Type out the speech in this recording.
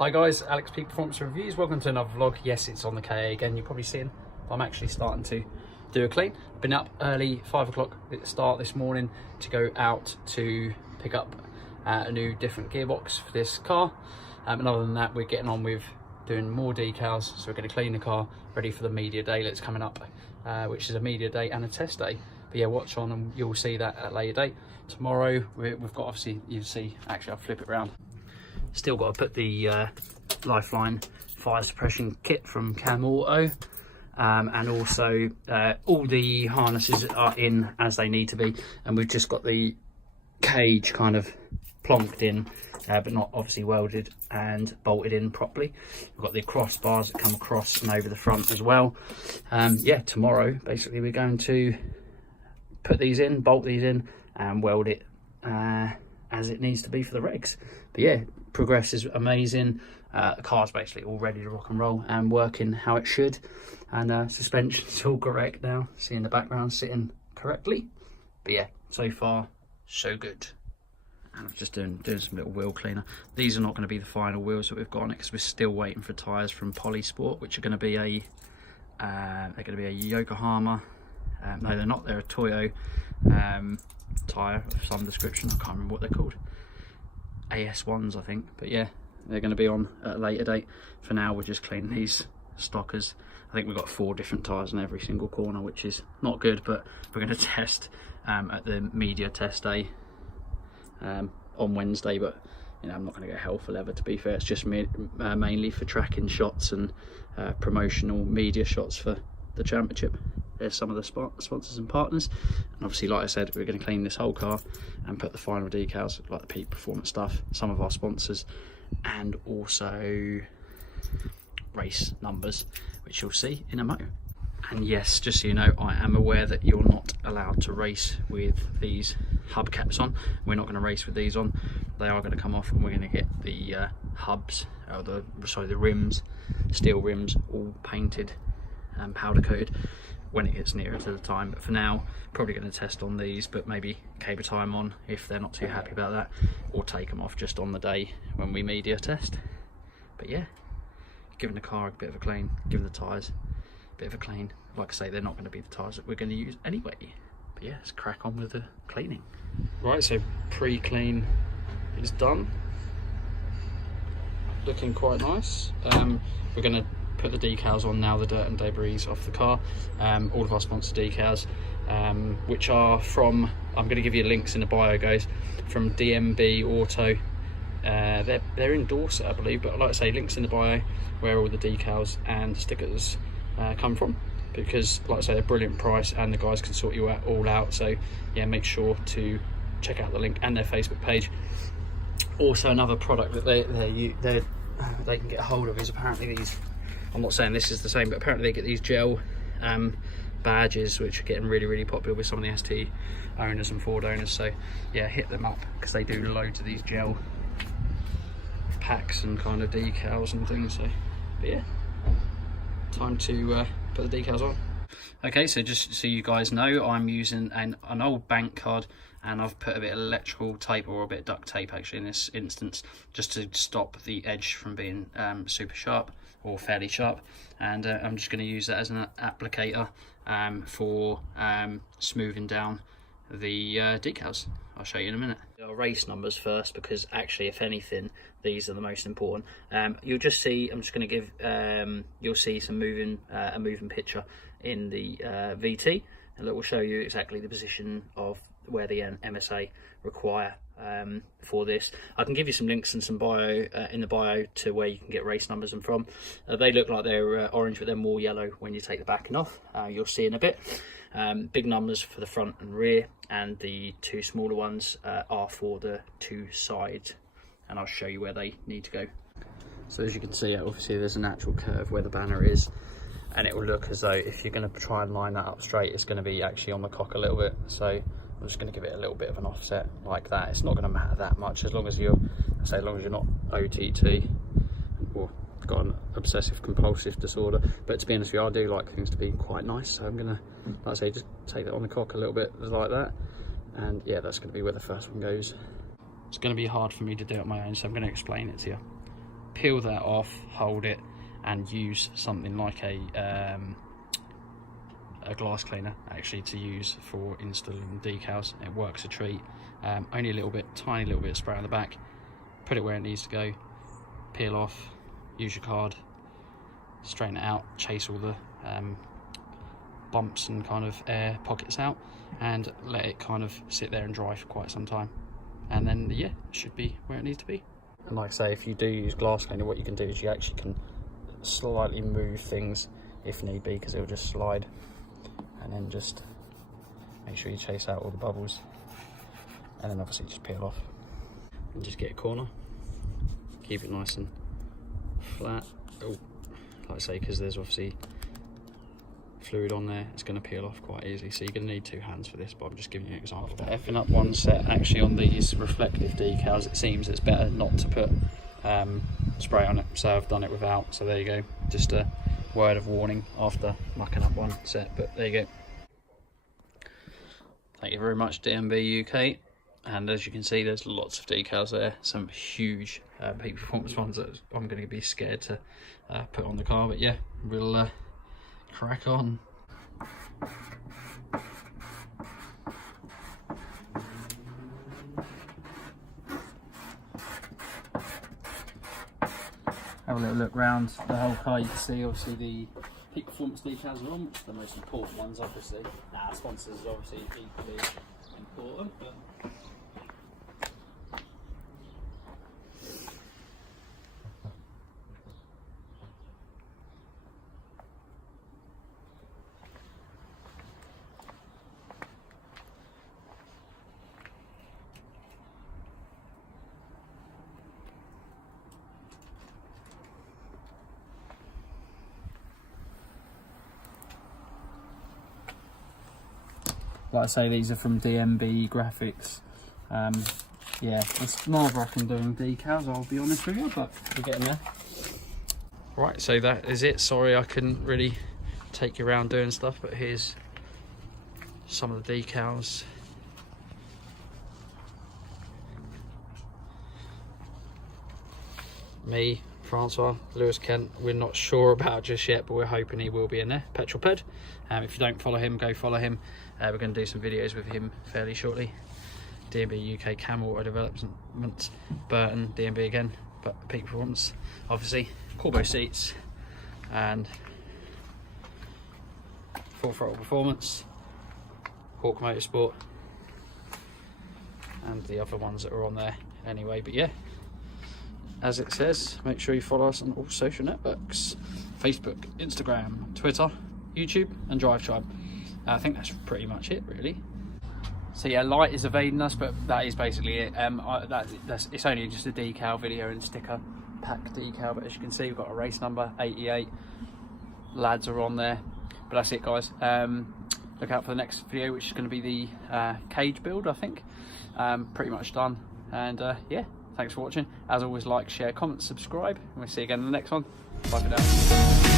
Hi guys, Alex P Performance Reviews. Welcome to another vlog. Yes, it's on the KA again. You're probably seeing I'm actually starting to do a clean. Been up early, 5 o'clock at the start this morning to go out to pick up a new different gearbox for this car. And other than that, we're getting on with doing more decals. So we're going to clean the car ready for the media day that's coming up, which is a media day and a test day. But yeah, watch on and you'll see that at a later date. Tomorrow we've got, obviously you'll see, actually I'll flip it around. Still got to put the Lifeline fire suppression kit from Cam Auto, and also all the harnesses are in as they need to be, and we've just got the cage kind of plonked in, but not obviously welded and bolted in properly. We've got the crossbars that come across and over the front as well. Yeah, tomorrow basically we're going to put these in, bolt these in and weld it as it needs to be for the regs. But yeah, progress is amazing. The car's basically all ready to rock and roll and working how it should, and suspension's all correct now. See in the background sitting correctly. But yeah, so far so good. And I'm just doing some little wheel cleaner. These are not going to be the final wheels that we've got on it because we're still waiting for tyres from Polysport, which are going to be a Yokohama. No, they're not. They're a Toyo tyre of some description. I can't remember what they're called. AS1s, I think. But yeah, they're going to be on at a later date. For now, we're just cleaning these stockers. I think we've got 4 different tyres in every single corner, which is not good, but we're going to test at the media test day on Wednesday. But you know, I'm not going to go hell for leather, to be fair. It's just mainly for tracking shots and promotional media shots for the championship. There's some of the sponsors and partners, and obviously, like I said, we're going to clean this whole car and put the final decals, like the peak performance stuff, some of our sponsors, and also race numbers, which you'll see in a mo. And yes, just so you know, I am aware that you're not allowed to race with these hubcaps on. We're not going to race with these on. They are going to come off, and we're going to get the hubs, or the rims, steel rims, all painted and powder coated when it gets nearer to the time. But for now, probably going to test on these, but maybe cable time on if they're not too happy about that, or take them off just on the day when we media test. But yeah, giving the car a bit of a clean, giving the tyres a bit of a clean. Like I say, they're not going to be the tyres that we're going to use anyway. But yeah, let's crack on with the cleaning. Right, so pre-clean is done, looking quite nice. We're going to put the decals on now, the dirt and debris off the car. All of our sponsor decals, which are from, I'm going to give you links in the bio, guys, from DMB Auto. They're in Dorset, I believe, but like I say, links in the bio where all the decals and stickers come from, because like I say, they're brilliant price and the guys can sort you all out. So yeah, make sure to check out the link and their Facebook page. Also, another product that they can get a hold of is apparently these, I'm not saying this is the same, but apparently they get these gel badges, which are getting really popular with some of the ST owners and Ford owners. So yeah, hit them up because they do loads of these gel packs and kind of decals and things. So but yeah, time to put the decals on. Okay, so just so you guys know, I'm using an old bank card, and I've put a bit of electrical tape, or a bit of duct tape actually in this instance, just to stop the edge from being super sharp or fairly sharp. And I'm just going to use that as an applicator for smoothing down the decals. I'll show you in a minute. Our race numbers first, because actually, if anything, these are the most important. You'll just see, I'm just going to give, you'll see some a moving picture in the VT, and that will show you exactly the position of where the MSA require for this. I can give you some links and some bio in the bio to where you can get race numbers and from. They look like they're orange, but they're more yellow when you take the backing off. You'll see in a bit. Big numbers for the front and rear, and the 2 smaller ones are for the 2 sides, and I'll show you where they need to go. So as you can see, obviously there's a natural curve where the banner is, and it will look as though if you're going to try and line that up straight, it's going to be actually on the cock a little bit. So I'm just going to give it a little bit of an offset like that. It's not going to matter that much as long as you're, as long as you're not OTT or got an obsessive compulsive disorder. But to be honest with you, I do like things to be quite nice, so I'm going to, like I say, just take that on the cock a little bit like that, and yeah, that's going to be where the first one goes. It's going to be hard for me to do it on my own, so I'm going to explain it to you. peel that off, hold it, and use something like a glass cleaner actually to use for installing decals. It works a treat. Only a little bit, tiny little bit of spray on the back, put it where it needs to go, peel off, use your card, straighten it out, chase all the bumps and kind of air pockets out, and let it kind of sit there and dry for quite some time, and then yeah, it should be where it needs to be. And like I say, if you do use glass cleaner, what you can do is you actually can slightly move things if need be, because it will just slide, and then just make sure you chase out all the bubbles, and then obviously just peel off and just get a corner, keep it nice and flat. Oh, like I say, because there's obviously fluid on there, it's going to peel off quite easily, so you're going to need 2 hands for this, but I'm just giving you an example. Effing up one set, actually on these reflective decals, it seems it's better not to put spray on it, so I've done it without, so there you go, just a word of warning after mucking up one set, but there you go. Thank you very much, DMB UK. And as you can see, there's lots of decals there, some huge peak performance ones that I'm going to be scared to put on the car, but yeah, we'll crack on. Have a little look round the whole car. You can see obviously the peak performance decals are on, which are the most important ones obviously. Sponsors are obviously equally important, but like I say, these are from DMB Graphics. Yeah, it's nerve-wracking doing decals, I'll be honest with you, but we're getting there. Right, so that is it. Sorry I couldn't really take you around doing stuff, but here's some of the decals. Me, Francois, Lewis Kent, we're not sure about just yet, but we're hoping he will be in there. Petrol Ped. If you don't follow him, go follow him. We're going to do some videos with him fairly shortly. DMB UK Cam Auto Developments, Burton, DMB again, but peak performance, obviously, Corbo seats, and Full Throttle Performance, Hawk Motorsport, and the other ones that are on there anyway. But yeah, as it says, make sure you follow us on all social networks: Facebook, Instagram, Twitter, YouTube, and Drive Tribe. I think that's pretty much it, really. So yeah, light is evading us, but that is basically it. It's only just a decal video and sticker pack decal, but as you can see, we've got a race number 88. Lads are on there, but that's it, guys. Look out for the next video, which is going to be the cage build, I think. Pretty much done, and yeah, thanks for watching. As always, like, share, comment, subscribe, and we'll see you again in the next one. Bye for now.